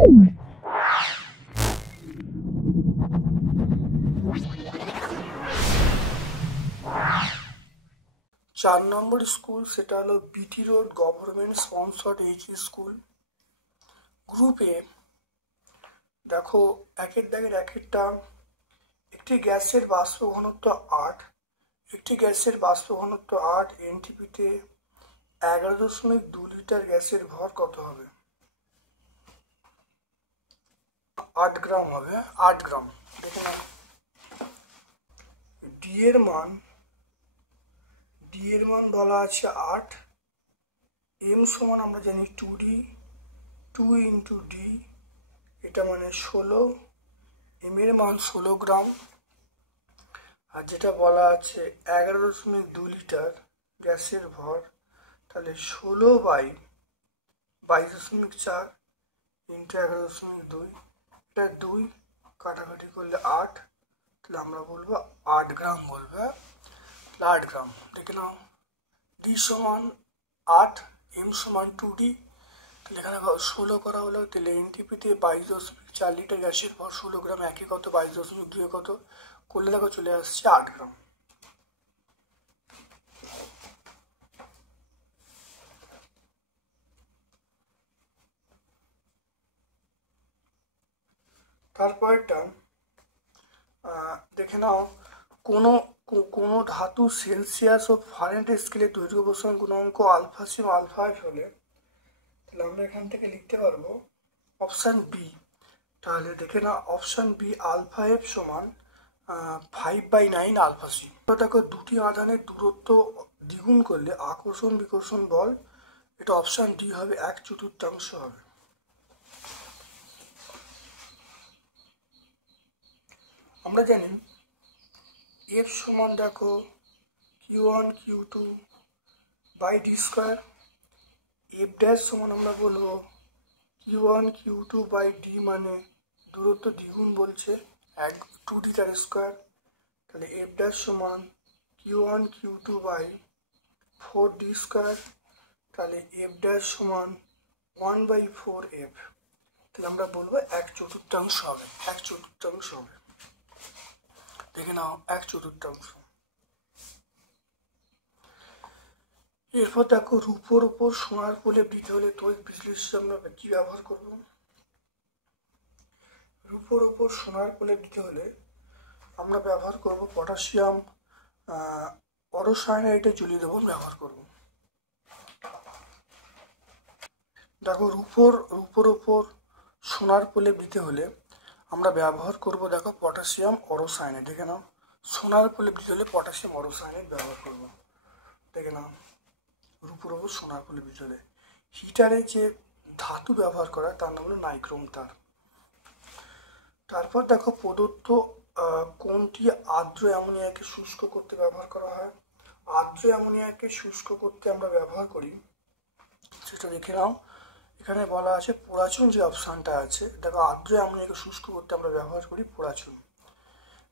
চার নম্বর স্কুল সেটা হলো BT road government sponsored school. গ্রুপে দেখো একের দাগের একেরটা, একটি গ্যাসের বাষ্প ঘনত্ব 8, একটি গ্যাসের বাষ্প ঘনত্ব 8, এনটিপিতে 11.2 লিটার গ্যাসের ভর কত হবে? 8 গ্রাম হবে, 8 গ্রাম। দেখে না, ডি এর মান বলা আছে 8, এম সমান আমরা জানি 2D, 2 ইন্টু ডি, এটা মানে 16, এম এর মান 16 গ্রাম। আর যেটা বলা আছে 11.2 লিটার গ্যাসের ভর, তাহলে 16 বাই 22.4 ইন্টু 11.2, এটা 2 কাটাকাটি করলে 8, তাহলে আমরা বলবো 8 গ্রাম বলবো, 8 গ্রাম। দেখে নাও, ডি সমান 8, এম সমান 2D, তাহলে এখানে 16 করা হলো, তাহলে এনটিপিতে 22.4 লিটার গ্যাসের ভর 16 গ্রাম, একে কত 22.2 কত করলে দেখো চলে আসছে 8 গ্রাম। তারপরটা দেখে নাও, কোনো ধাতু সেলসিয়াস ও ফারেনহাইট স্কেলে দৈর্ঘ্য প্রসারণ গুণাঙ্ক আলফা সিম আলফা এফ হলে, তাহলে আমরা এখান থেকে লিখতে পারবো অপশান বি। তাহলে দেখে না, অপশান বি আলফা এফ সমান 5/9 আলফা সি। দেখো দুটি আধানের দূরত্ব দ্বিগুণ করলে আকর্ষণ বিকর্ষণ বল, এটা অপশান ডি হবে 1/4 হবে। আমরা জানি এফ সমান দেখো Q1 Q2 by D square, F dash সমান আমরা বলবো Q1 Q2 বাই ডি, মানে দূরত্ব দ্বিগুণ বলছে 2D তার স্কোয়ার, তাহলে এফ ড্যাশ সমান Q1 Q2 by 4D square, তাহলে এফ ড্যাশ সমান 1/4F, তাহলে আমরা বলবো 1/4 হবে, 1/4 হবে। দেখে নাও 1/4। এরপর দেখো রূপোর উপর সোনার প্রলেপ দিতে হলে তড়িৎ বিশ্লেষণ আমরা কি ব্যবহার করব? রূপোর উপর সোনার প্রলেপ দিতে হলে আমরা ব্যবহার করব পটাশিয়াম অরসায়নাইডে জলীয় দ্রবণ ব্যবহার করব। দেখো রূপোর উপর সোনার প্রলেপ দিতে হলে আমরা ব্যবহার করব দেখো পটাশিয়াম অরসায়নাইড। দেখে নাও, সোনার প্রলেপ দিতে হলে পটাশিয়াম অরসায়নাইড ব্যবহার করব। দেখে নাও, রূপোর উপর সোনার প্রলেপ দিতে হলে হিটারে যে ধাতু ব্যবহার করা তার নাম হলো নাইক্রোম তার। তারপর দেখো প্রদত্ত কোনটি আর্দ্র অ্যামোনিয়াকে শুষ্ক করতে ব্যবহার করা হয়? আর্দ্র অ্যামোনিয়াকে শুষ্ক করতে আমরা ব্যবহার করি, সেটা দেখে নাও, এখানে বলা আছে পোড়াচুন, যে অপশানটা আছে দেখো আর্দ্র অ্যামোনিয়াকে শুষ্ক করতে আমরা ব্যবহার করি পোড়াচুন।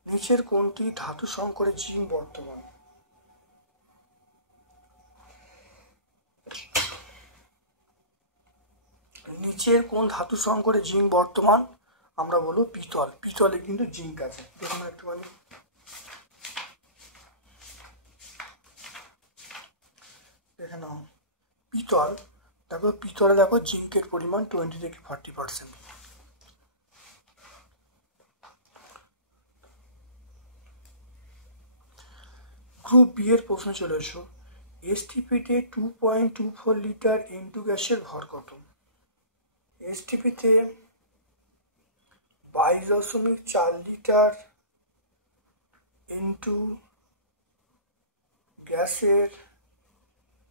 নিচের কোনটি ধাতু সংকরে জিঙ্ক বর্তমান? নিচের কোন ধাতু সংকরে জিঙ্ক বর্তমান? আমরা বলবো পিতল। পিতলে কিন্তু জিঙ্ক আছে, দেখুন একটুখানি। দেখে নাও, পিতল দেখো, পিতলে দেখো জিঙ্কের পরিমাণ 20 থেকে 40%। গ্রুপ বি এর প্রশ্ন চলে এসো, এসটিপিতে 2.24 লিটার ইনটু গ্যাসের ভর কত? এসটিপিতে 22.4 লিটার ইনটু গ্যাসের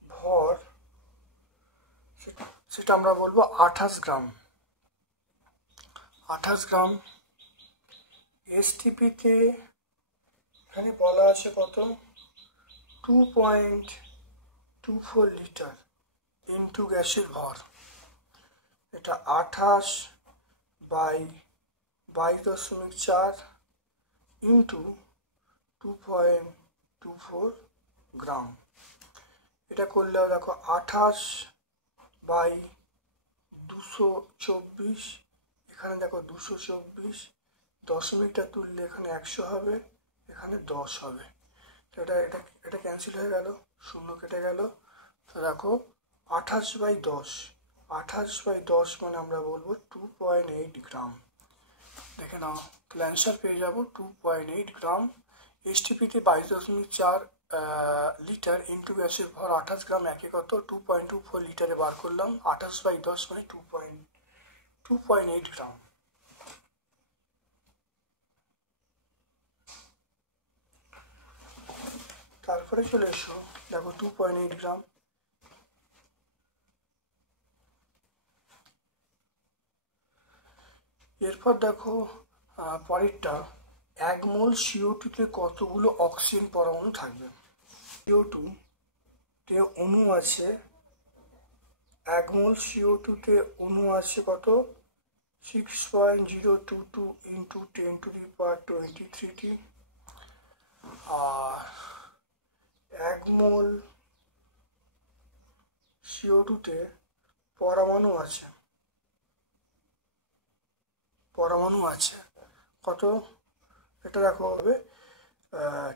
ভর, সেটা আমরা বলবো 28 গ্রাম। 28 গ্রাম। এসটিপিতে এখানে বলা আছে কত? 2.24 লিটার ইনটু গ্যাসের ভর, এটা 28 বাই 22.4 ইন্টু 2.24 গ্রাম। এটা করলেও দেখো 28 বাই 224 এখানে দেখো 224, দশমিকটা তুললে এখানে 100 হবে, এখানে 10 হবে। তো এটা এটা এটা ক্যান্সেল হয়ে গেল, শূন্য কেটে গেল। তো দেখো 28/10, 28/10 মানে আমরা বলবো 2.8 গ্রাম। দেখে নাও, তাহলে অ্যান্সার পেয়ে যাবো 2.8 গ্রাম। এসটিপিতে 22.4 লিটার ইন্টু গ্যাসের ভর 28 গ্রাম, একে কত 2.24 লিটারে বার করলাম। 28/10 মানে 2.8 গ্রাম। তারপরে চলে এসো, দেখো 2.8 গ্রাম। এরপর দেখো পরেরটা, 1 মোল CO2তে কতগুলো অক্সিজেন পরমাণু থাকবে। CO2 তে অণু আছে, 1 মোল CO2তে অণু আছে কত, 6.022 ইন্টু 10⁻23টি। আর 1 মোল CO2তে পরমাণু আছে কত, এটা দেখো হবে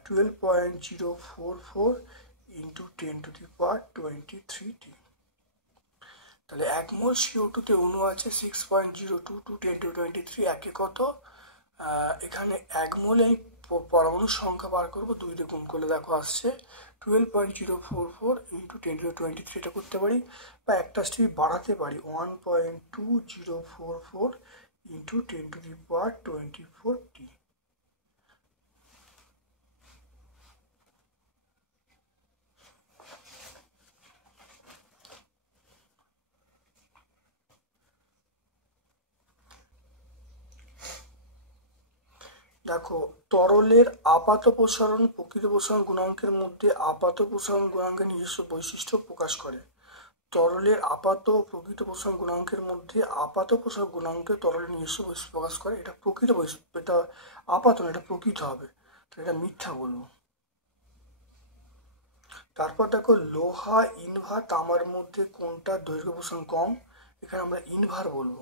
12.044 ইন্টু 10⁻23টি। তাহলে 1 মোল CO2তে অণু আছে 6.022 10⁻23, একে কত, এখানে 1 মোল এই পরমাণুর সংখ্যা বার করবো, 2 দিয়ে গুণ করলে দেখো আসছে 12.044 ইন্টু 10⁻23। এটা করতে পারি, বা একটা স্টেপ বাড়াতে পারি, 1.2044 ইন্টু 10⁻24টি। দেখো, তরলের আপাত প্রসারণ প্রকৃত প্রসারণ গুণাঙ্কের মধ্যে আপাত প্রসারণ গুণাঙ্কের নিজস্ব বৈশিষ্ট্য প্রকাশ করে। তরলের আপাত ও প্রকৃত প্রসারণ গুণাঙ্কের মধ্যে আপাত প্রসারণ গুণাঙ্কে তরলের নিজস্ব বৈশিষ্ট্য প্রকাশ করে। এটা প্রকৃত বৈশিষ্ট্য, এটা আপাত না, এটা প্রকৃত হবে, তো এটা মিথ্যা বলবো। তারপর দেখো, লোহা, ইনভার, তামার মধ্যে কোনটা দৈর্ঘ্য প্রসারণ কম। এখানে আমরা ইনভার বলবো।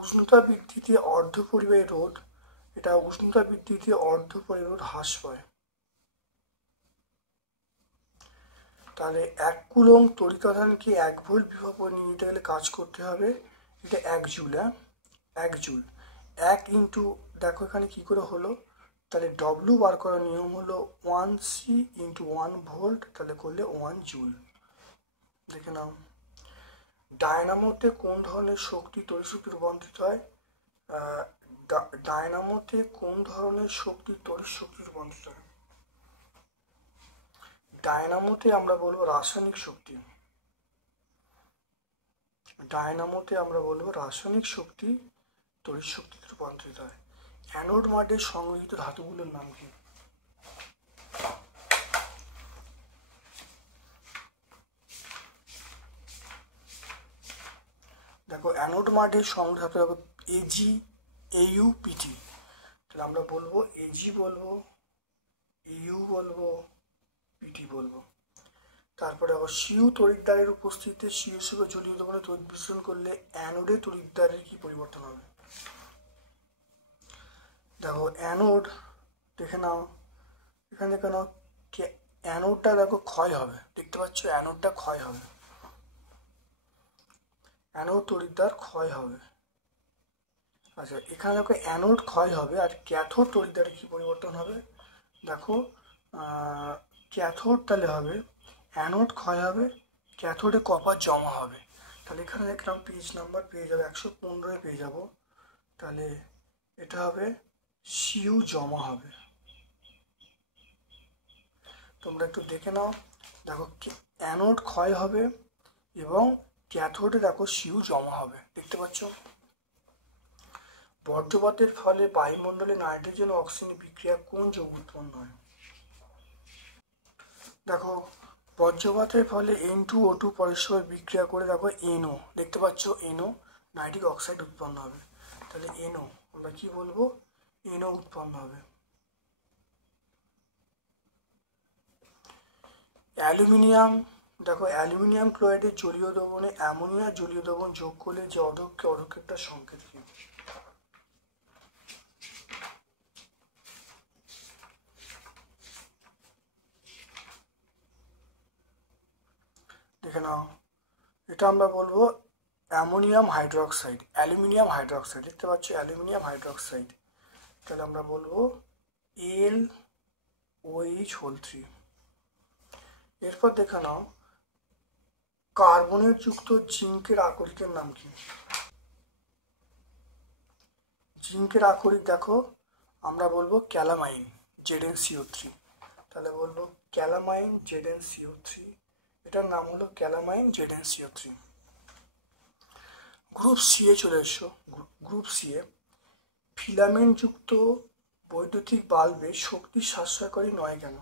উষ্ণতা বৃদ্ধিতে অর্ধপরিবাহী রোধ, এটা উষ্ণতা বৃদ্ধিতে অর্ধপরিবাহী রোধ হ্রাস পায়। তাহলে 1 কুলম্ব তড়িৎ-আধানকে 1 ভোল্ট বিভব নিয়ে যেতে গেলে কাজ করতে হবে, এটা 1 জুল। 1 জুল 1 ইন্টু, দেখো এখানে কি করে হলো, তাহলে ডব্লু বার করার নিয়ম হলো 1C ইন্টু 1 ভোল্ট, তাহলে করলে 1 জুল। দেখে নাও, ডায়নামোতে কোন ধরনের শক্তি তড়িৎ-শক্তি রূপান্তরিত হয়। ডায়নামোতে কোন ধরনের শক্তি তড়িৎ-শক্তি রূপান্তরিত হয়। ডায়নামোতে আমরা বলবো রাসায়নিক শক্তি। ডায়নামোতে আমরা বলবো রাসায়নিক শক্তি তড়িৎ শক্তিতে রূপান্তরিত হয়। অ্যানোড মাঠে সংগৃহীত ধাতুগুলোর নাম কি। দেখো, অ্যানোড মাঠে সংগৃহীত ধাতু এজি, AU, PT। তাহলে আমরা বলবো এজি বলবো, EU বলবো, PT বলবো। তারপরে আবার সিউ তড়িৎদ্বারের উপস্থিতিতে সিউ হিসেবে জলীয় দ্রবণে তড়িৎ বিশ্লেষণ করলে অ্যানোডে তড়িৎদ্বারের কি পরিবর্তন হবে। দেখো, অ্যানোড দেখে নাও, এখানে দেখে নাও, অ্যানোডটা দেখো ক্ষয় হবে, দেখতে পাচ্ছ অ্যানোডটা ক্ষয় হবে, অ্যানোড তড়িৎদ্বার ক্ষয় হবে। আচ্ছা, এখানে দেখো অ্যানোড ক্ষয় হবে, আর ক্যাথোড তড়িৎদ্বারে কি পরিবর্তন হবে। দেখো, ক্যাথোড তাহলে হবে, অ্যানোড ক্ষয় হবে, ক্যাথোডে কপার জমা হবে। তাহলে এখানে দেখলাম পেজ নাম্বার পেয়ে যাবো 115 পেয়ে যাবো, তাহলে এটা হবে সিউ জমা হবে। তোমরা একটু দেখে নাও, দেখো অ্যানোড ক্ষয় হবে এবং ক্যাথোডে দেখো সিউ জমা হবে, দেখতে পাচ্ছ। বর্জ্যপাতের ফলে বায়ুমণ্ডলে নাইট্রোজেন ও অক্সিজেন বিক্রিয়া কোন যৌগ উৎপন্ন হয়। দেখো, বজ্রপাতের ফলে N2O2 পরস্পর বিক্রিয়া করে দেখো NO, দেখতে পাচ্ছ NO, নাইট্রিক অক্সাইড উৎপন্ন হবে। তাহলে NO আমরা কি বলবো, NO উৎপন্ন হবে। অ্যালুমিনিয়াম দেখো অ্যালুমিনিয়াম ক্লোরাইডের জলীয় দ্রবণে অ্যামোনিয়া জলীয় দ্রবণ যোগ করলে যে অদক্ষেপটার সংকেত কি? দেখে নাও, এটা আমরা বলবো অ্যামোনিয়াম হাইড্রোক্সাইড, অ্যালুমিনিয়াম হাইড্রোক্সাইড, দেখতে পাচ্ছ অ্যালুমিনিয়াম হাইড্রোক্সাইড, তাহলে আমরা বলবো LOH3। এরপর দেখে নাও কার্বনের যুক্ত জিঙ্কের আকরিকের নাম কি? জিঙ্কের আকরিক দেখো আমরা বলবো ক্যালামাইন ZnCO3, তাহলে বলবো ক্যালামাইন ZnCO3, এটার নাম হলো ক্যালামাইন ZnCO3। গ্রুপ সি এ চলে এসো। গ্রুপ সি এ ফিলামেন্টযুক্ত বৈদ্যুতিক বাল্বে শক্তি সাশ্রয়কারী নয় কেন?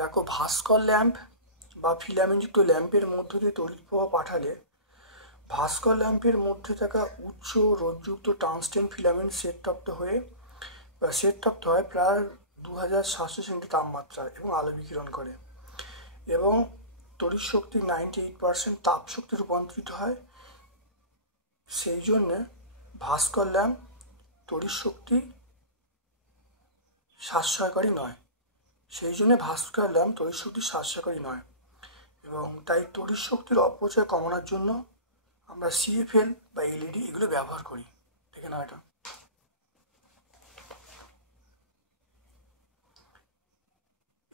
দেখো ভাস্কর ল্যাম্প বা ফিলামেন্টযুক্ত ল্যাম্পের মধ্য দিয়ে তড়িৎ প্রবাহ পাঠালে ভাস্কর ল্যাম্পের মধ্যে থাকা উচ্চ রোধযুক্ত টাংস্টেন ফিলামেন্ট সেটপ্রাপ্ত হয় প্রায় 2700 সেন্টি তাপমাত্রায় এবং আলো বিকিরণ করে এবং তড়িৎ শক্তি 98% তাপ শক্তি রূপান্তরিত হয়। সেই জন্যে ভাস্কর ল্যাম্প তড়িৎ শক্তি সাশ্রয়কারী নয়, এবং তাই তড়িৎ শক্তির অপচয় কমানোর জন্য আমরা CFL বা LED এগুলো ব্যবহার করি। দেখে নাও এটা।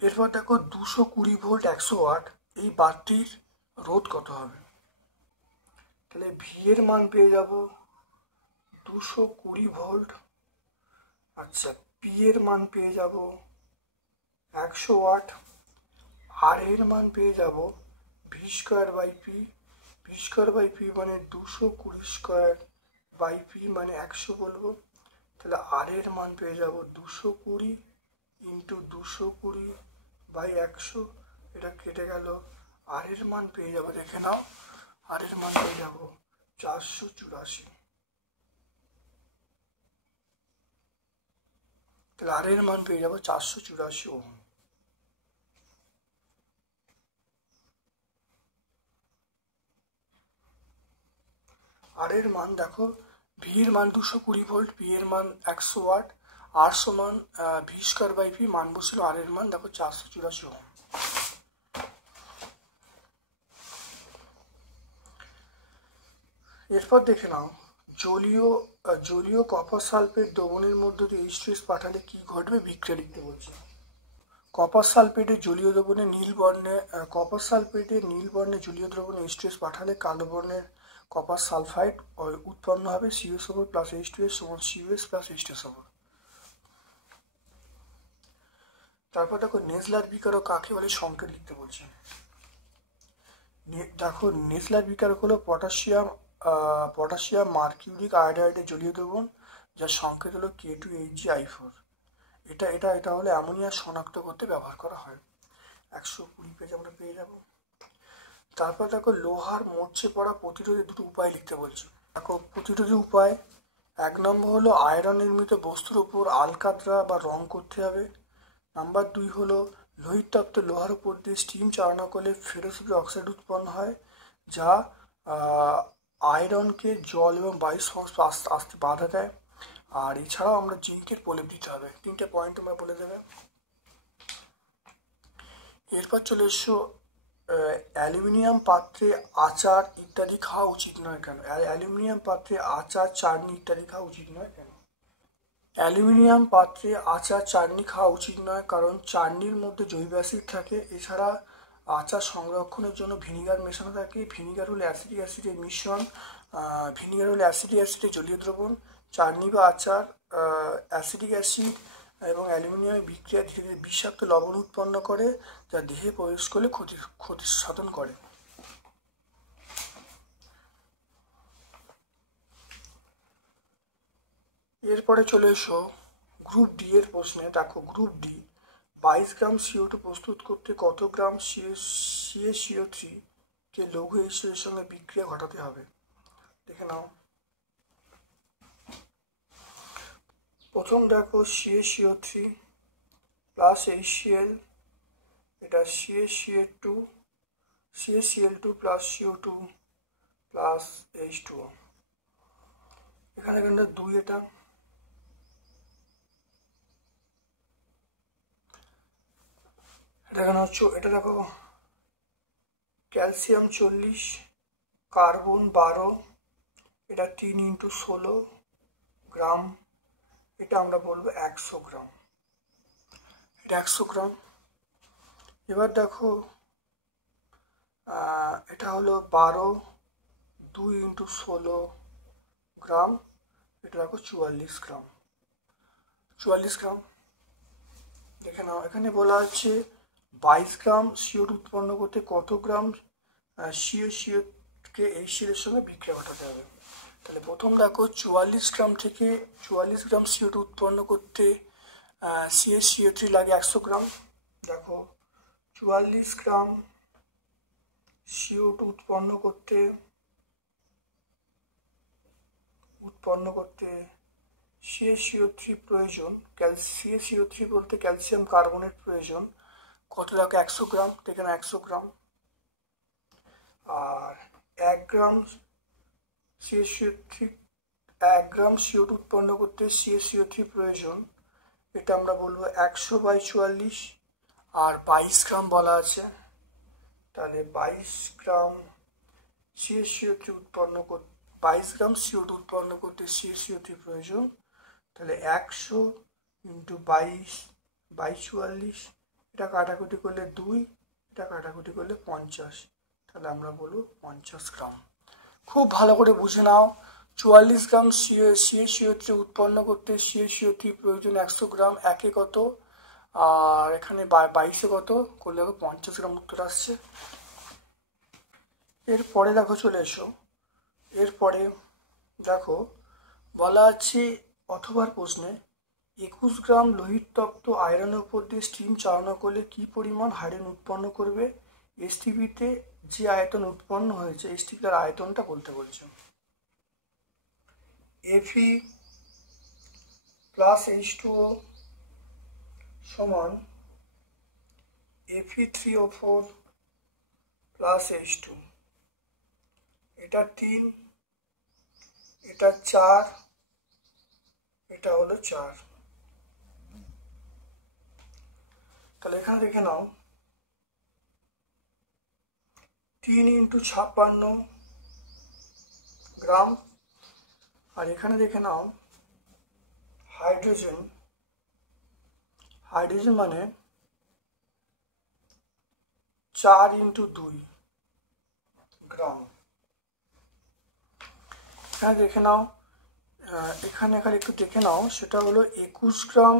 এরপর দেখো 220 ভোল্ট 100 ওয়াট এই বাতির রোধ কত হবে? তাহলে ভি এর মান পেয়ে যাব 220 ভোল্ট, আচ্ছা পি এর মান পেয়ে যাব 100 ওয়াট, আর এর মান পেয়ে যাব ভি স্কোয়ার বাই পি মানে 220 স্কোয়ার বাই পি মানে 100 বলবো, তাহলে আর এর মান পেয়ে যাব 220 ইন্টু 220 বাই 100, এটা কেটে গেল, আর এর মান পেয়ে যাব, দেখে নাও আর এর মান পেয়ে যাব 484, তাহলে আর এর মান পেয়ে যাব 484 ওহম। আর এর মান দেখো ভি এর মান 220 ভোল্ট, পি এর মান 100 ওয়াট, আর সমান ভি স্কোয়ার বাই পি মান বসছিল, আর এর মান দেখো 484 ওহম। এরপর দেখে নাও জলীয় কপার সালফেট দ্রবণের মধ্য দিয়ে H2S পাঠালে কি ঘটবে? বিক্রিয়া লিখতে বলছে। কপার সালফেটের নীল বর্ণে জলীয় দ্রবণে H2S পাঠালে কালো বর্ণের কপার সালফাইড উৎপন্ন হবে, CuSO4 প্লাস H2S সমান CuS প্লাস H2SO4। তারপর দেখো নেজলার বিকারক কাকে বলে? সংকেত লিখতে বলছে। দেখো নেজলার বিকারক হলো পটাশিয়াম মার্কিউরিক আয়োডাইডের জলীয় দ্রবণ, যার সংকেত হলো K2HgI4। এটা হলো অ্যামোনিয়া শনাক্ত করতে ব্যবহার করা হয়। 120 পেজ আমরা পেয়ে যাব। তারপর দেখো লোহার মরচে পড়া প্রতিরোধের দুটো উপায় লিখতে বলছে। দেখো প্রতিরোধী উপায় 1 নম্বর হলো আয়রন নির্মিত বস্তুর উপর আলকাতরা বা রং করতে হবে। নাম্বার 2 হলো লোহিতপ্ত লোহার উপর দিয়ে স্টিম চালনা করলে ফেরোসিক অক্সাইড উৎপন্ন হয়, যা আয়রনকে জল এবং বায়ুর সংস্পর্শে আসতে বাধা দেয়। আর এছাড়াও আমরা জিঙ্কের প্রলেপ দিতে হবে। 3টে পয়েন্ট তোমরা বলে দেবে। এরপর চলে এসো অ্যালুমিনিয়াম পাত্রে আচার ইত্যাদি খাওয়া উচিত নয় কেন? অ্যালুমিনিয়াম পাত্রে আচার চাটনি ইত্যাদি খাওয়া উচিত নয় কেন? অ্যালুমিনিয়াম পাত্রে আচার চাটনি খাওয়া উচিত নয় কারণ চাটনির মধ্যে জৈব অ্যাসিড থাকে, এছাড়া আচার সংরক্ষণের জন্য ভিনিগার মেশানো থাকে। ভিনিগার হলো অ্যাসিডিক অ্যাসিডের মিশ্রণ, জলীয় দ্রবণ। চাটনি বা আচার অ্যাসিডিক অ্যাসিড এবং অ্যালুমিনিয়ামের বিক্রিয়া ধীরে ধীরে বিষাক্ত লবণ উৎপন্ন করে, যা দেহে প্রবেশ করলে ক্ষতি সাধন করে। এরপরে চলে এসো গ্রুপ ডি এর প্রশ্নে। দেখো গ্রুপ ডি 22 গ্রাম CO2 প্রস্তুত করতে কত গ্রাম CaCO3 কে লঘু H2S এর সঙ্গে বিক্রিয়া ঘটাতে হবে? দেখে নাও। প্রথম দেখো CaCO3 প্লাস HCl এটা CaCl2 plus CO2 plus H2O। এখানে কিন্তু 2, এটা এখানে হচ্ছে, এটা দেখো ক্যালসিয়াম 40, কার্বন 12, এটা 3 × 16 গ্রাম, এটা আমরা বলবো 100 গ্রাম, এটা 100 গ্রাম। এবার দেখো এটা হলো 12, 2 × 16 গ্রাম, এটা দেখো 44 গ্রাম, 44 গ্রাম। দেখে নাও, এখানে বলা হচ্ছে 22 গ্রাম CO2 উৎপন্ন করতে কত গ্রাম CaCO2কে HCl এর সঙ্গে বিক্রিয়া ঘটাতে হবে। তাহলে প্রথম দেখো 44 গ্রাম থেকে 44 গ্রাম CO2 উৎপন্ন করতে CaCO3 লাগে 100 গ্রাম। দেখো 44 গ্রাম CO2 উৎপন্ন করতে CaCO3 প্রয়োজন, CaCO3 বলতে ক্যালসিয়াম কার্বনেট প্রয়োজন, কত দেখো 100 গ্রাম, এখানে 100 গ্রাম। আর 1 গ্রাম CO2 উৎপন্ন করতে CaCO3 প্রয়োজন, এটা আমরা বলবো 100/44, আর 22 গ্রাম বলা আছে। তাহলে 22 গ্রাম CaCO3 উৎপন্ন করতে 22 গ্রাম CO2 উৎপন্ন করতে CaCO3 প্রয়োজন। তাহলে 100 × 22/44, এটা কাটাকুটি করলে 2, এটা কাটাকুটি করলে 50, তাহলে আমরা বলবো 50 গ্রাম। খুব ভালো করে বুঝে নাও, 44 গ্রাম CaCO3 উৎপন্ন করতে CaCO3 প্রয়োজন 100 গ্রাম, একে কত, আর এখানে 22-এ কত করলে 50 গ্রাম উত্তর আসছে। এরপরে দেখো চলে এসো, এরপরে দেখো বলা আছে অথবার প্রশ্নে 21 গ্রাম লোহিত তপ্ত আয়রনের উপর দিয়ে স্টিম চালনা করলে কি পরিমাণ হাইড্রোজেন উৎপন্ন করবে। এসটিপিতে যে আয়তন উৎপন্ন হয়েছে, এসটিপির আয়তনটা বলতে বলছে। Fe প্লাস H2O সমান Fe3O4 প্লাস H2, এটা 3, এটা 4, এটা হলো 4। তাহলে এখানে দেখে নাও 3 × 56 গ্রাম, আর এখানে দেখে নাও হাইড্রোজেন মানে 4 × 2 গ্রাম। এখানে দেখে নাও, এখানে একটু দেখে নাও, সেটা হলো 21 গ্রাম।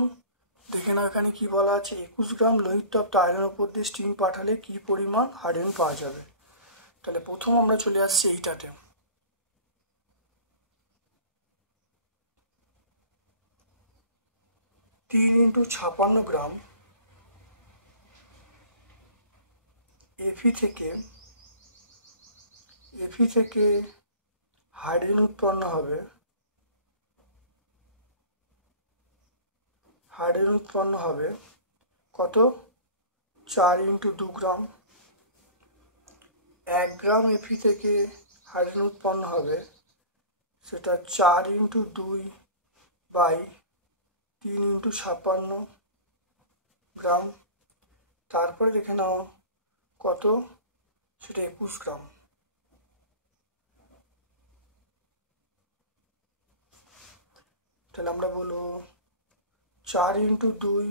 দেখে নাও এখানে কি বলা আছে, 21 গ্রাম লোহিত তপ্ত আয়রনের উপর দিয়ে স্টিম পাঠালে কি পরিমাণ হাইড্রোজেন পাওয়া যাবে। তাহলে প্রথম আমরা চলে আসছি এইটাতে, তিন × 56 গ্রাম Fe থেকে হাইড্রোজেন উৎপন্ন হবে, কত, 4 × 2 গ্রাম। 1 গ্রাম Fe থেকে হাইড্রোজেন উৎপন্ন হবে, সেটা 4 × 2/3 × 56 গ্রাম। তারপরে দেখে নাও কত, সেটা 21 গ্রাম। তাহলে আমরা বলবো 4 × 2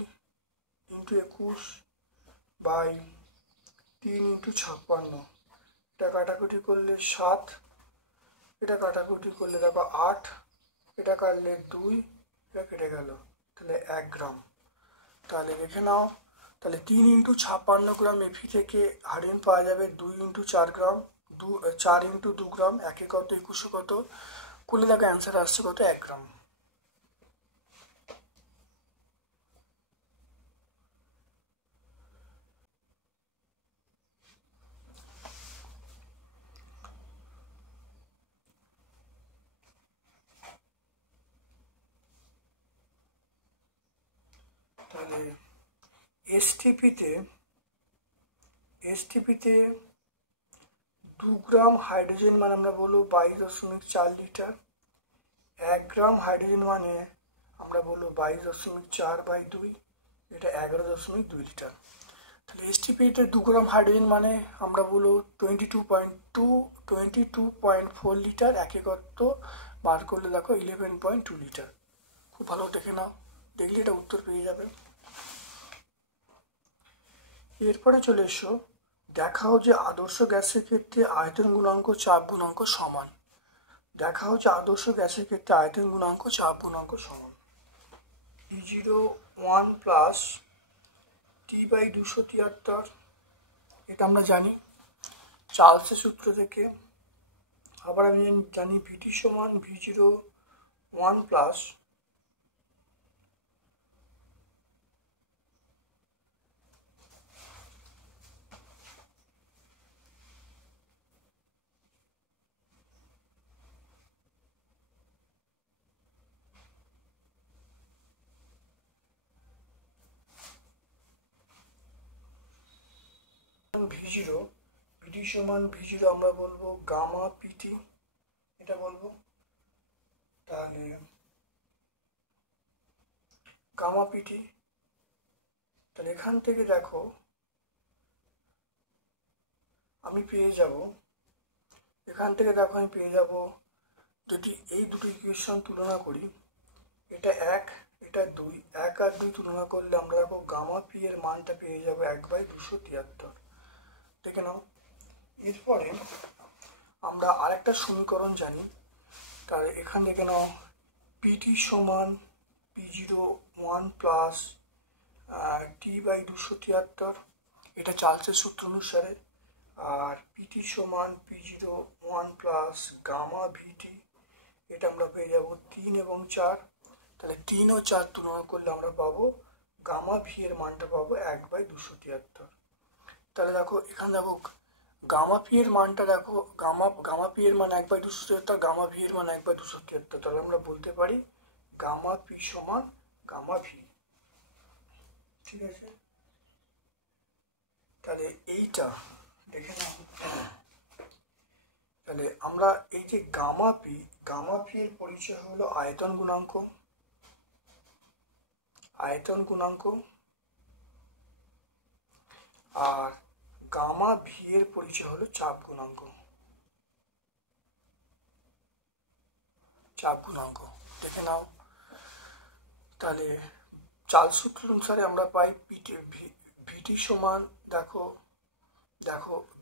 × 21/3 × 56, এটা কাটাকুটি করলে 7, এটা কাটাকুটি করলে দেখো 8, এটা কাটলে 2, এটা কেটে গেল, তাহলে 1 গ্রাম। তাহলে দেখে নাও, তাহলে 3 × 56 গ্রাম Fe থেকে হাইড্রোজেন পাওয়া যাবে 2 × 4 গ্রাম, 4 × 2 গ্রাম, একে কত, 21 কত করলে দেখো অ্যান্সার আসছে কত, 1 গ্রাম। তাহলে এসটিপিতে এসটিপিতে 2 গ্রাম হাইড্রোজেন মানে আমরা বলবো 22.4 লিটার, 1 গ্রাম হাইড্রোজেন মানে আমরা বলবো 22.4/2, এটা 11.2 লিটার। তাহলে এসটিপিতে 2 গ্রাম হাইড্রোজেন মানে আমরা বলবো 22.4 লিটার, এক একত্ব বার করলে দেখো 11.2 লিটার। খুব ভালো দেখে নাও, দেখলে এটা উত্তর পেয়ে যাবে। এরপরে চলে এসো, দেখাও যে আদর্শ গ্যাসের ক্ষেত্রে আয়তন গুণাঙ্ক চাপ গুণাঙ্ক সমান। দেখাও যে আদর্শ গ্যাসের ক্ষেত্রে আয়তন গুণাঙ্ক চাপ গুণাঙ্ক সমান। E01 প্লাস T/273, এটা আমরা জানি চার্লসের সূত্র থেকে। আবার আমি জানি VT সমান V01 প্লাস V0, VT সমান V0 আমরা বলবো গামা PT, এটা বলবো। তাহলে গামা PT, তাহলে এখান থেকে দেখো আমি পেয়ে যাব, এখান থেকে দেখো আমি পেয়ে যাব, যদি এই দুটো ইকুয়েশন তুলনা করি, এটা 1 এটা 2, 1 আর 2 তুলনা করলে আমরা দেখো গামা পি এর মানটা পেয়ে যাবো 1/273। দেখে নাও। এরপরে আমরা আরেকটা সমীকরণ জানি, তাহলে এখান থেকে নাও পিটি সমান P01 প্লাস T/273, এটা চার্লসের সূত্র অনুসারে। আর পিটি সমান P01 প্লাস গামা ভিটি, এটা আমরা পেয়ে যাব 3 এবং 4। তাহলে 3 ও 4 তুলনা করলে আমরা পাবো গামা ভি এর মানটা পাবো 1/273। তাহলে দেখো এখানে দেখো গামা পি এর মানটা দেখো, গামা পি এর মান 1/273, গামা ভি এর মান 1/273। তাহলে আমরা বলতে পারি গামা পি সমান গামা ভি। ঠিক আছে, তাহলে এইটা দেখে নাও। তাহলে আমরা এই যে গামা পি এর পরিচয় হলো আয়তন গুণাঙ্ক, আর গামা ভি এর পরিচয় হলো চাপ গুণাঙ্ক। দেখে নাও। তাহলে চার্লস সূত্র অনুসারে আমরা পাই ভিটি সমান দেখো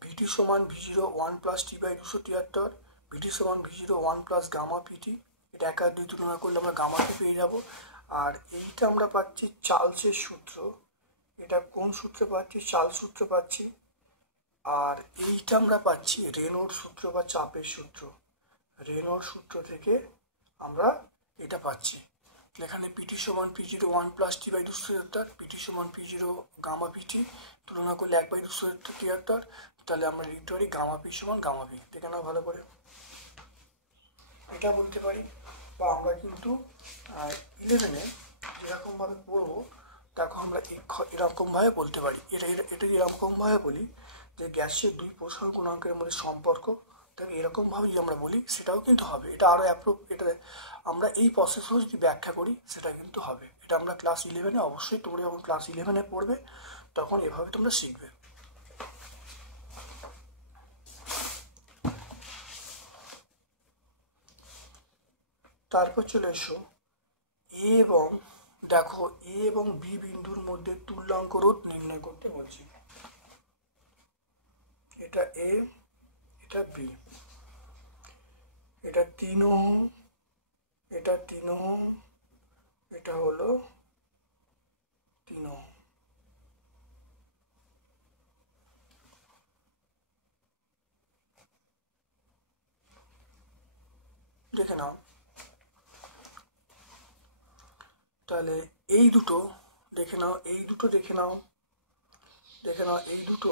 ভিটি সমান V01 প্লাস T/273, ভিটি সমান V01 প্লাস গামা পিটি, এটা 1 আর 2 তুলনা করলে আমরা গামাকে পেয়ে যাব। আর এইটা আমরা পাচ্ছি চার্লসের সূত্র, এটা কোন সূত্রে পাচ্ছি? চার্লস সূত্র পাচ্ছি। আর এইটা আমরা পাচ্ছি রেনল্ড সূত্র বা চাপের সূত্র, রেনল্ড সূত্র থেকে আমরা এটা পাচ্ছি। এখানে পিটি সমান P01 প্লাস T/273, পিটি সমান P0 গামা পিটি, তুলনা করলে 1/273। তাহলে আমরা লিখতে পারি গামা পি সমান গামা ভি। দেখে নাও ভালো করে, এটা বলতে পারি। বা আমরা কিন্তু 11-এ যেরকমভাবে পড়বো দেখো আমরা এরকমভাবে বলতে পারি, এটা এরকমভাবে বলি যে গ্যাসের দুই প্রসারণ গুণাঙ্কের মধ্যে সম্পর্ক, তবে এরকমভাবে যদি আমরা বলি সেটাও কিন্তু হবে। এটা আরও এটা আমরা এই প্রসেসও যদি ব্যাখ্যা করি সেটা কিন্তু হবে। এটা আমরা ক্লাস 11-এ অবশ্যই, তোমরা যখন ক্লাস 11-এ পড়বে তখন এভাবে তোমরা শিখবে। তারপর চলে এসো এ এবং দেখো এ এবং বি বিন্দুর মধ্যে তুল্যাঙ্ক রোধ নির্ণয় করতে বলছি। এটা এ, এটা বি, এটা 3 ওহম, এটা 3 ওহম, এটা হলো 3 ওহম। দেখে নাও। তাহলে এই দুটো দেখে নাও, এই দুটো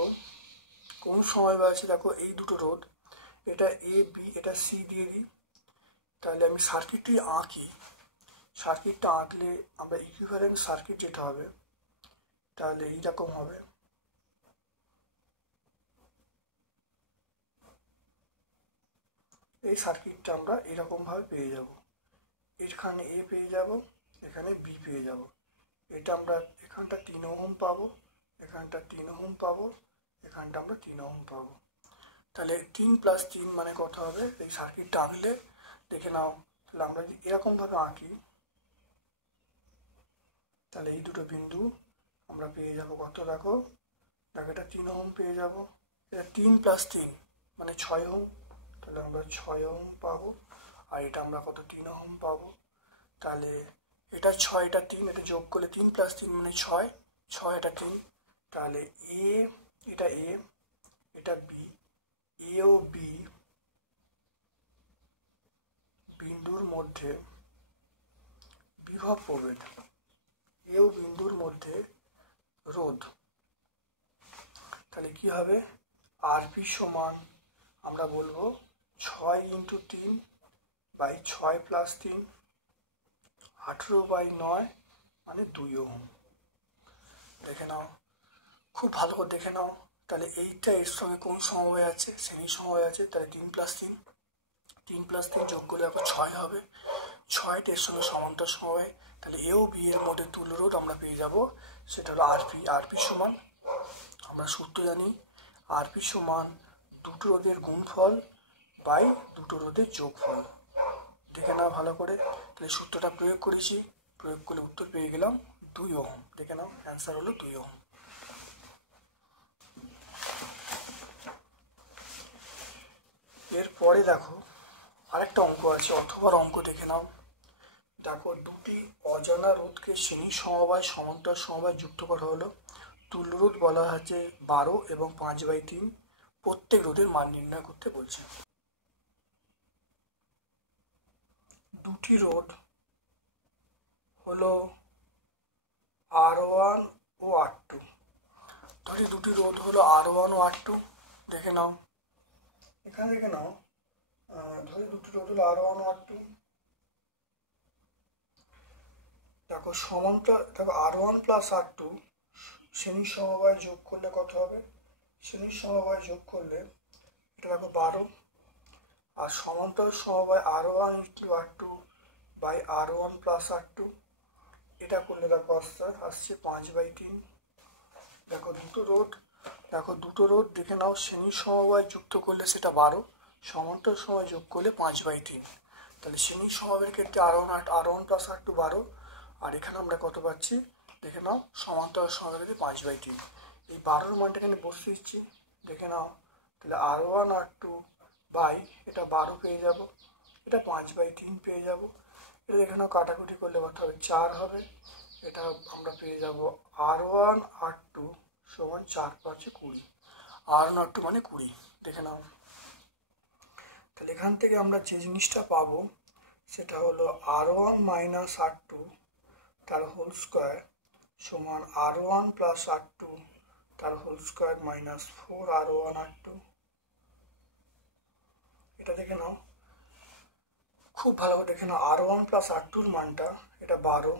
কোন সময় আছে দেখো, এই দুটো রোধ, এটা এ বি, এটা সি দিয়ে দিই। তাহলে আমি সার্কিটটি আঁকি, সার্কিটটা আঁকলে আমরা ইকুইভ্যালেন্ট সার্কিট যেটা হবে তাহলে এইরকম হবে। এই সার্কিটটা আমরা এরকমভাবে পেয়ে যাব। এখানে এ পেয়ে যাব, এখানে বি পেয়ে যাব। এটা আমরা এখানটা 3 ওহম পাবো, এখানটা 3 ওহম পাবো, এখানটা আমরা 3 ওহম পাবো। তাহলে 3 + 3 মানে কত হবে? এই সার্কিটটা আঁকলে দেখে নাও। তাহলে আমরা যদি এরকমভাবে আঁকি, তাহলে এই দুটো বিন্দু আমরা পেয়ে যাব কত? দেখো এটা 3 ওহম পেয়ে যাব। এটা 3 + 3 মানে 6 ওহম, তাহলে আমরা 6 ওহম পাবো। আর এটা আমরা কত? 3 ওহম পাবো। তাহলে এটা 6, এটা 3, এটা যোগ করলে 3 + 3 মানে 6, 6 এটা 3। তাহলে এটা এ, এটা বি, এ ও বি বিন্দুর মধ্যে বিভব প্রভেদ, এ ও বিন্দুর মধ্যে রোধ। তাহলে কি হবে? আরপি সমান আমরা বলবো 6 × 3 বাই 6 + 3, 18/9 মানে 2 ওহম। দেখে নাও, খুব ভালো করে দেখে নাও। তাহলে এইটা এর সঙ্গে কোন সমবায় আছে? শ্রেণী সমবায় আছে। তাহলে 3 + 3, 3 + 3 যোগ করলে এখন 6 হবে। 6টা এর সঙ্গে সমান্তরাল সমবায়। তাহলে এ ও বি এর মধ্যে তুল্য রোধ আমরা পেয়ে যাব, সেটা হলো আরপি। আরপি সমান আমরা সূত্র জানি, আরপি সমান দুটো রোধের গুণফল বাই দুটো রোধের যোগফল। দেখে নাও ভালো করে। তাহলে সূত্রটা প্রয়োগ করেছি, প্রয়োগ করলে উত্তর পেয়ে গেলাম 2 ওহম। দেখে নাও, অ্যান্সার হলো 2 ওহম। এরপরে দেখো আরেকটা অঙ্ক আছে, অথবা অঙ্ক দেখে নাও। দেখো দুটি অজানা রোধকে শ্রেণী সমবায় সমান্তরাল সমবায় যুক্ত করা হলো। তুল্য রোধ বলা হচ্ছে 12 এবং 5/3। প্রত্যেক রোধের মান নির্ণয় করতে বলছে। দুটি রোধ হলো R1 ও R2। ধরি দুটি রোধ হলো R1 ও R2। দেখে নাও, এখানে দেখে নাও, ধরি দুটি রোধ হলো R1 ও R2। দেখো সমান্তরাল, দেখো R1 + R2 শ্রেণী সমবায় যোগ করলে কত হবে? শ্রেণী সমবায় যোগ করলে এটা দেখো 12, আর সমান্তরাল সমবায় R1 × R2 by R1 + R2 এটা করলে দেখো আসছে 5/3। দেখো দুটো রোধ দেখে নাও, শ্রেণী সমবায় যুক্ত করলে সেটা 12, সমান্তরাল সমবায় যোগ করলে 5/3। তাহলে শ্রেণী সমবায়ের ক্ষেত্রে R1 + R2 12, আর এখানে আমরা কত পাচ্ছি? দেখে নাও, সমান্তরাল সমবায়ের ক্ষেত্রে 5/3। এই 12-র মানটা এখানে বসিয়ে দিচ্ছি। দেখে নাও, তাহলে R1 R2 বাই এটা 12 পেয়ে যাব, এটা 5/3 পেয়ে যাব। এটা দেখে নাও, কাটাকুটি করলে কত হবে? 4 হবে। এটা আমরা পেয়ে যাব R1 R2 সমান 4 × 5 = 20। R1 R2 মানে 20। দেখে নাও, তাহলে এখান থেকে আমরা যে জিনিসটা পাবো সেটা হলো R1 - R2 তার হোল স্কোয়ার সমান R1 + R2 তার whole square minus 4R1 R2। এটা দেখে নাও, খুব ভালো করে দেখে নাও। R1 + R2-র মানটা এটা 12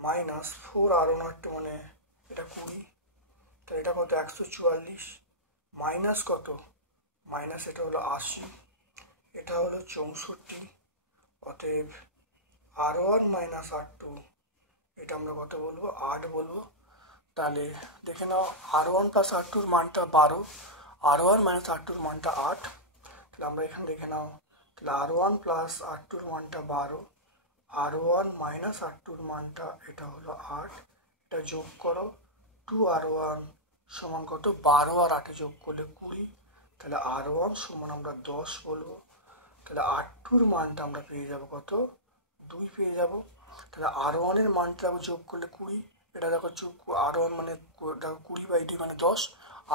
মাইনাস 4R1 R2 মানে এটা 20। তাহলে এটা কত? 144 মাইনাস কত? মাইনাস এটা হলো 80, এটা হলো 64। অতএব R1 - R2 এটা আমরা কত বলবো? 8 বলবো। তাহলে দেখে নাও, R1 + R2-র মানটা 12, R1 - R2-র মানটা 8। তাহলে আমরা এখানে দেখে নাও, তাহলে R1 + R2-র মানটা 12, R1 - R2-র মানটা এটা হলো 8। এটা যোগ করো, 2R1 সমান কত? 12 আর 8 যোগ করলে 20। তাহলে R1 সমান আমরা 10 বলবো। তাহলে R2-র মানটা আমরা পেয়ে যাব কত? 2 পেয়ে যাব। তাহলে R1-এর মানটা যোগ করলে 20, এটা দেখো R1 মানে দেখো 20/2 মানে 10।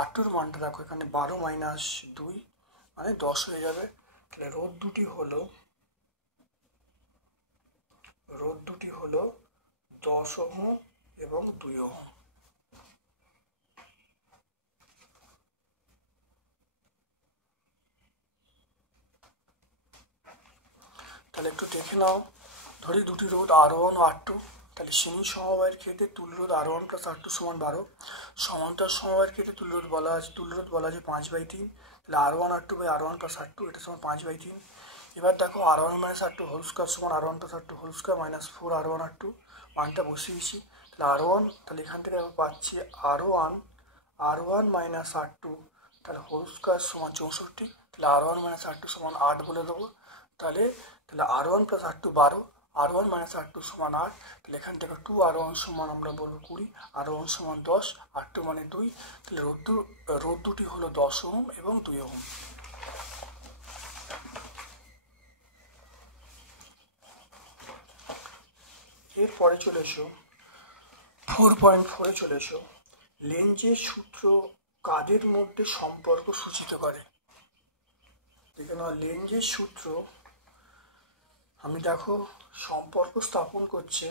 R2-র মানটা দেখো এখানে 12 - 2 মানে 10 হয়ে যাবে। তাহলে রোধ দুটি হলো 10 ওহম এবং 2 ওহম। তাহলে একটু দেখে নাও, ধরি দুটি রোধ R1 ও R2। তাহলে শ্রেণী সমবায়ের ক্ষেত্রে তুল্য রোধ R1 + R2 সমান 12, সমান্তরাল সমবায়ের ক্ষেত্রে তুল্য রোধ বলা আছে 5/3। তাহলে R1 প্লাস R2 এটা সমান 5/3। এবার দেখো R1 minus R2 whole square সমান R1 plus R2 whole square minus 4R1 R2 মানটা বসিয়েছি। তাহলে R1, তাহলে এখান থেকে আমি পাচ্ছি R1 মাইনাস R2 তাহলে হোল স্কোয়ার সমান 64। তাহলে R1 মাইনাস R2 সমান 8 বলে দেবো। তাহলে R1 plus R2 12, R1 minus R2 সমান 8। তাহলে এখান থেকে 2R1 সমান আমরা বলবো 20, R1 সমান 10, R2 মানে 2। তাহলে রোধ দুটি হলো 10 ওহম এবং 2 ওহম। এরপরে চলে এসো 4.4-এ চলে এসো। লেঞ্জের সূত্র কাদের মধ্যে সম্পর্ক সূচিত করে? দেখে নাও লেঞ্জের সূত্র, আমি দেখো সম্পর্ক স্থাপন করছে।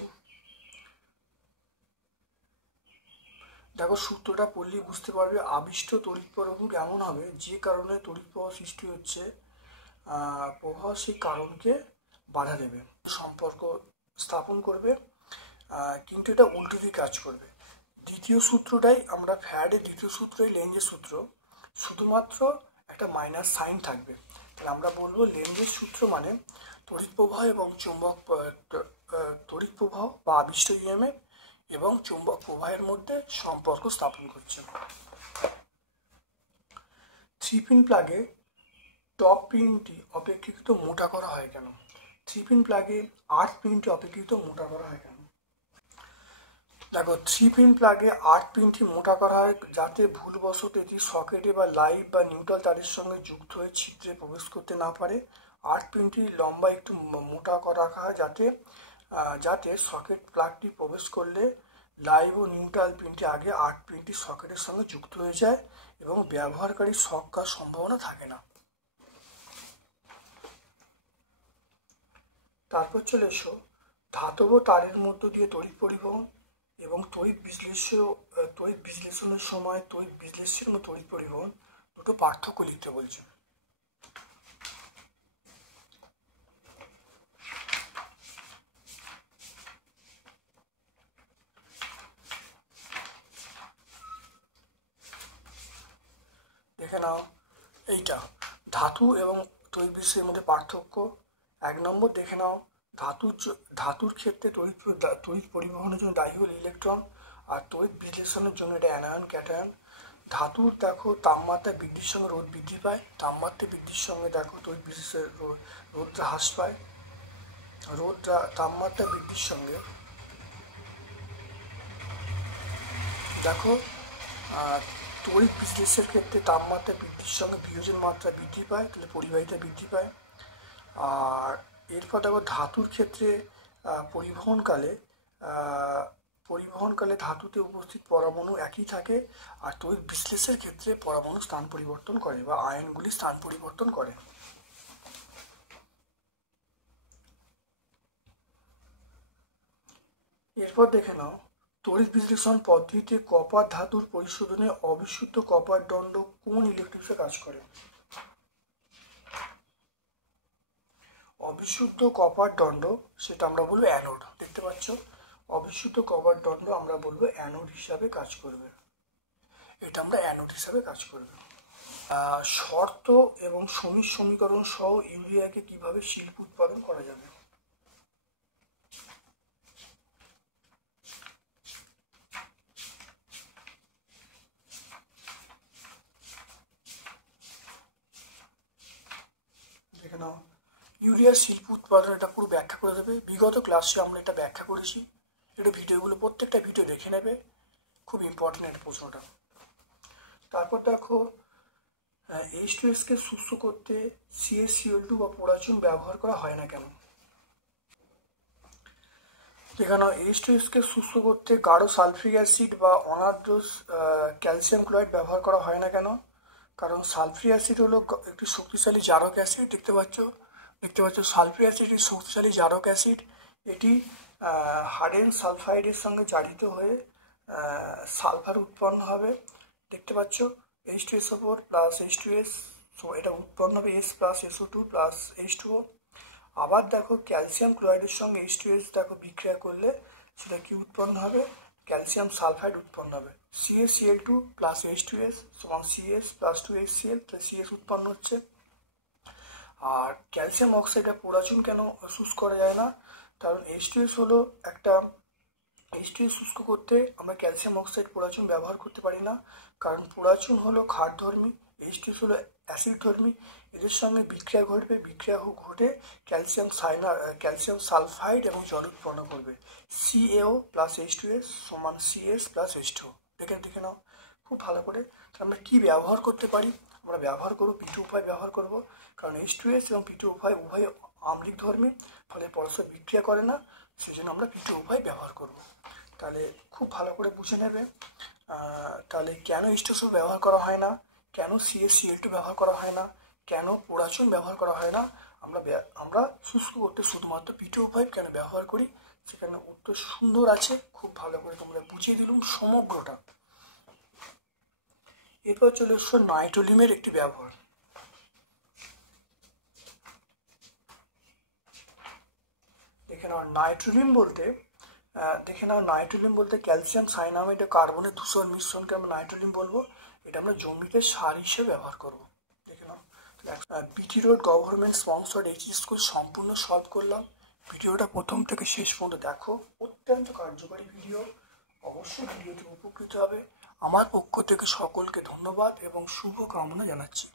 দেখো সূত্রটা পড়লেই বুঝতে পারবে আবিষ্ট তড়িৎ প্রবাহ এমন হবে যে কারণে তড়িৎ প্রবাহ সৃষ্টি হচ্ছে প্রবাহ সেই কারণকে বাধা দেবে, সম্পর্ক স্থাপন করবে, কিন্তু এটা উল্টো দিকে কাজ করবে। দ্বিতীয় সূত্রটাই আমরা ফ্যারাডের দ্বিতীয় সূত্রই লেঞ্জের সূত্র, শুধুমাত্র একটা মাইনাস সাইন থাকবে। তাহলে আমরা বলবো লেঞ্জের সূত্র মানে তড়িৎ প্রবাহ এবং তড়িৎ প্রবাহ বা আবিষ্ট ইএমএফ এবং চুম্বক প্রবাহের মধ্যে সম্পর্ক স্থাপন করছে। 3-পিন প্লাগে টপ পিনটি অপেক্ষাকৃত মোটা করা হয় কেন? 3-পিন প্লাগে 8 পিনটি অপেক্ষাকৃত মোটা করা হয় কেন? দেখো 3-পিন প্লাগে 8 পিনটি মোটা করা হয় যাতে ভুলবশত এটি সকেটে বা লাইভ বা নিউট্রাল তারের সঙ্গে যুক্ত হয়ে ছিদ্রে প্রবেশ করতে না পারে। 8 পিনটি লম্বা একটু মোটা করে রাখা হয় যাতে সকেট প্লাগটি প্রবেশ করলে লাইভ ও নিউট্রাল পিনটি আগে 8 পিনটি সকেটের সঙ্গে যুক্ত হয়ে যায় এবং ব্যবহারকারী শক খাওয়ার সম্ভাবনা থাকে না। তারপর চলে এসো ধাতব তারের মধ্য দিয়ে তড়িৎ পরিবহন এবং তড়িৎ বিশ্লেষণের সময় তড়িৎ বিশ্লেষণ ও তড়িৎ পরিবহন দুটো পার্থক্য লিখতে বলছে। দেখে নাও এইটা ধাতু এবং তড়িৎ বিশ্লেষণের মধ্যে পার্থক্য। 1 নম্বর দেখে নাও ধাতুর ক্ষেত্রে তড়িৎ পরিবহনের জন্য দায়ী হল ইলেকট্রন, আর তড়িৎ বিশ্লেষণের জন্য এটা অ্যানায়ন ক্যাটায়ন। ধাতুর দেখো তাপমাত্রা বৃদ্ধির সঙ্গে রোধ বৃদ্ধি পায়, তাপমাত্রা বৃদ্ধির সঙ্গে দেখো তড়িৎ বিশ্লেষণের রোধটা হ্রাস পায়। তাপমাত্রা বৃদ্ধির সঙ্গে দেখো তড়িৎ বিশ্লেষণের ক্ষেত্রে তাপমাত্রা বৃদ্ধির সঙ্গে বিয়োজন মাত্রা বৃদ্ধি পায়, তাহলে পরিবাহিতা বৃদ্ধি পায়। আর এরপর দেখো ধাতুর ক্ষেত্রে পরিবহনকালে ধাতুতে উপস্থিত পরমাণু একই থাকে, আর তড়িৎ বিশ্লেষণের ক্ষেত্রে পরমাণু স্থান পরিবর্তন করে বা আয়নগুলি স্থান পরিবর্তন করে। এরপর দেখে নাও তড়িৎ বিশ্লেষণ পদ্ধতিতে কপার ধাতুর পরিশোধনে অবিশুদ্ধ কপার দণ্ড কোন ইলেকট্রোডে কাজ করে? অবিশুদ্ধ কপার দণ্ড সেটা আমরা বলবো অ্যানোড। দেখতে পাচ্ছ অবিশুদ্ধ কপার দণ্ড আমরা বলবো অ্যানোড হিসাবে কাজ করবে, এটা আমরা অ্যানোড হিসাবে কাজ করবে। শর্ত এবং সমীর সমীকরণ সহ ইউরিয়াকে কিভাবে শিল্প উৎপাদন করা যাবে? দেখে নাও ইউরিয়ার শিল্প উৎপাদন এটা পুরো ব্যাখ্যা করে দেবে। বিগত ক্লাসে আমরা এটা ব্যাখ্যা করেছি, এটা ভিডিওগুলো প্রত্যেকটা ভিডিও দেখে নেবে, খুব ইম্পর্টেন্ট এটা প্রশ্নটা। তারপর দেখো H2S কে শুষ্ক করতে CaCl2 বা পোটাশিয়াম ব্যবহার করা হয় না কেন? এখানে H2S-কে শুষ্ক করতে গাঢ় সালফিউরিক অ্যাসিড বা অনার্দ্র ক্যালসিয়াম ক্লোরাইড ব্যবহার করা হয় না কেন? কারণ সালফিউরিক অ্যাসিড হলো একটি শক্তিশালী জারক অ্যাসিড। দেখতে পাচ্ছ সালফিউরিক অ্যাসিড একটি শক্তিশালী জারক অ্যাসিড। এটি হাইড্রোজেন সালফাইডের সঙ্গে জারিত হয়ে সালফার উৎপন্ন হবে। দেখতে পাচ্ছ H2SO4 প্লাস H2S, এটা উৎপন্ন হবে S plus SO2 plus H2O। আবার দেখো ক্যালসিয়াম ক্লোরাইডের সঙ্গে H2S দেখো বিক্রিয়া করলে সেটা কি উৎপন্ন হবে? ক্যালসিয়াম সালফাইড উৎপন্ন হবে। CaCl2 প্লাস H2S সমান Cs প্লাস 2HCl, তো Cs উৎপন্ন হচ্ছে। আর ক্যালসিয়াম অক্সাইডে পোড়াচুন কেন শুষ্ক করা যায় না? কারণ H2S হলো একটা H2S শুষ্ক করতে আমরা ক্যালসিয়াম অক্সাইড পোড়াচুন ব্যবহার করতে পারি না, কারণ পোড়াচুন হলো ক্ষারধর্মী, H2S হলো অ্যাসিডধর্মী। এদের সঙ্গে বিক্রিয়া ঘটবে, বিক্রিয়া ঘটে ক্যালসিয়াম সালফাইড এবং জল উৎপন্ন করবে। CaO প্লাস H2S সমান Cs প্লাস H2O। দেখে নাও খুব ভালো করে। আমরা কি ব্যবহার করতে পারি? আমরা ব্যবহার করবো P2 উপায় ব্যবহার করব, কারণ H2S এবং P2 উভয় আম্লিক ধর্মী, ফলে পরস্পর বিক্রিয়া করে না, সেই জন্য আমরা P2 উপায় ব্যবহার করব। তাহলে খুব ভালো করে বুঝে নেবে। তাহলে কেন H2SO ব্যবহার করা হয় না, কেন CaCl2 ব্যবহার করা হয় না, কেন পোড়াচুন ব্যবহার করা হয় না, আমরা শুষ্ক করতে শুধুমাত্র P2 উপায় কেন ব্যবহার করি, সেখানে উত্তর সুন্দর আছে। খুব ভালো করে তোমরা বুঝিয়ে দিলাম সমগ্রটা। এরপর চলে এসো নাইট্রোলিমের একটি ব্যবহার। দেখে নাও নাইট্রোলিম বলতে ক্যালসিয়াম সাইনামাইড ও কার্বনের ধূসর মিশ্রণকে আমরা নাইট্রোলিম বলবো। এটা আমরা জমিতে সার হিসেবে ব্যবহার করব। দেখে নাও বিটি রোড গভর্নমেন্ট স্পন্সর্ড এই স্কুল সম্পূর্ণ সলভ করলাম। ভিডিওটা প্রথম থেকে শেষ পর্যন্ত দেখো, অত্যন্ত কার্যকরী ভিডিও, অবশ্যই ভিডিওটি উপকৃত হবে। আমার পক্ষ থেকে সকলকে ধন্যবাদ এবং শুভ কামনা জানাচ্ছি।